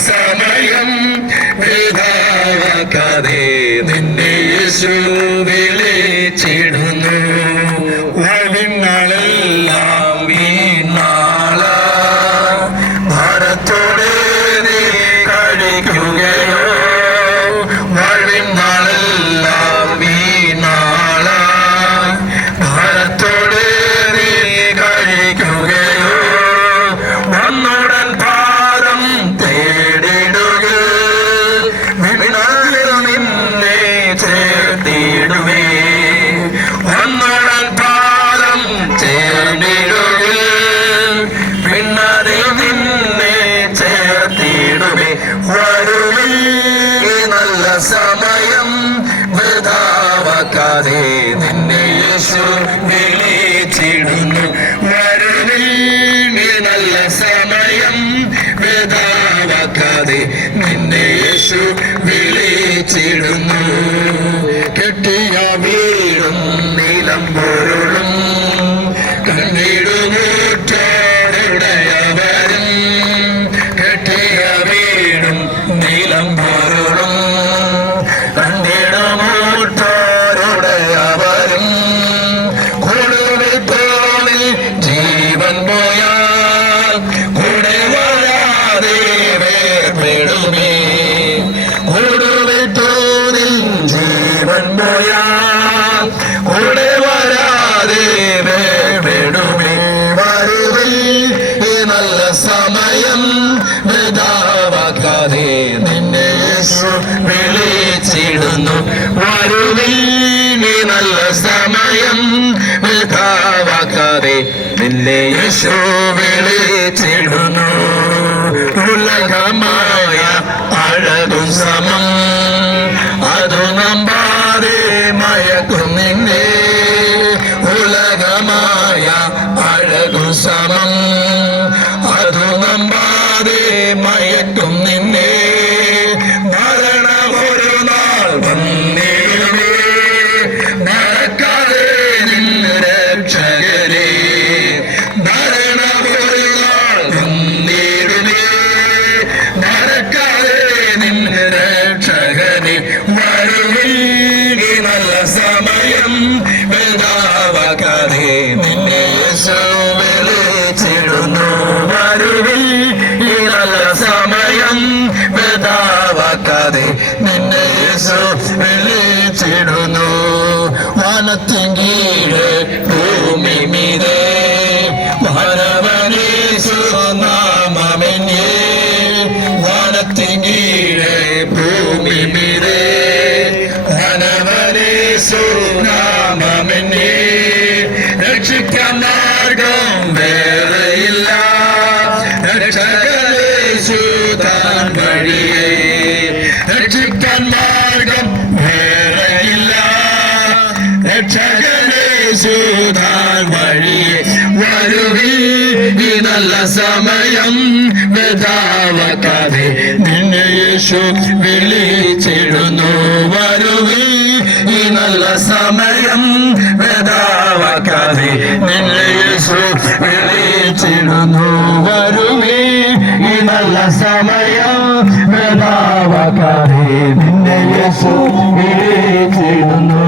സമയം വൃഥാവാക്കാതെ നിന്നെ യേശു വൃതാവാക്കാതെ നിന്നെ യേശു വിളിച്ചിടുന്നു. വരുവേ ഈ നല്ല സമയം വേദാവാക്കാതെ നിന്നെ യേശു വിളിച്ചിടുന്നു. പോയാൽ കൂടെ വരാതെ വേർപെടുമേ വരുവിൽ ഈ നല്ല സമയം വൃതാവാക്കാതെ നിന്നെ വിളിച്ചിടുന്നു. വരുവിൽ നീ നല്ല സമയം വൃതാവാക്കാതെ നിന്നെ യേശു വിളിച്ചിടുന്നു. ഉലകമായ അഴകും സമം അതു നമ്പാതെ thành വാനത്തിൻ കീഴ് ഭൂമി മീതേ വനവനേശു നാമമെന്നേ വാനത്തിൻ കീഴ് ഭൂമി മീതേ വനവനേശു നാമമെന്നേ രക്ഷിക്കാൻ മാർഗം വേറെയില്ല രക്ഷകേശു താൻ വഴിയേ രക്ഷിക്കാൻ മാർഗം രക്ഷകേശു താൻ വഴിയേ വരുവീ നല്ല സമയം വൃതാവാക്കാതെ നിന്നെ യേശു വിളിച്ചിടുന്നു. വരുവീ നല്ല സമയം വൃതാവാക്കാതെ നിന്നെ യേശു വിളിച്ചിടുന്നു. വരുവീ നല്ല സമയം വൃതാവാക്കാതെ നിന്നെ യേശു വിളിച്ചിടുന്നു.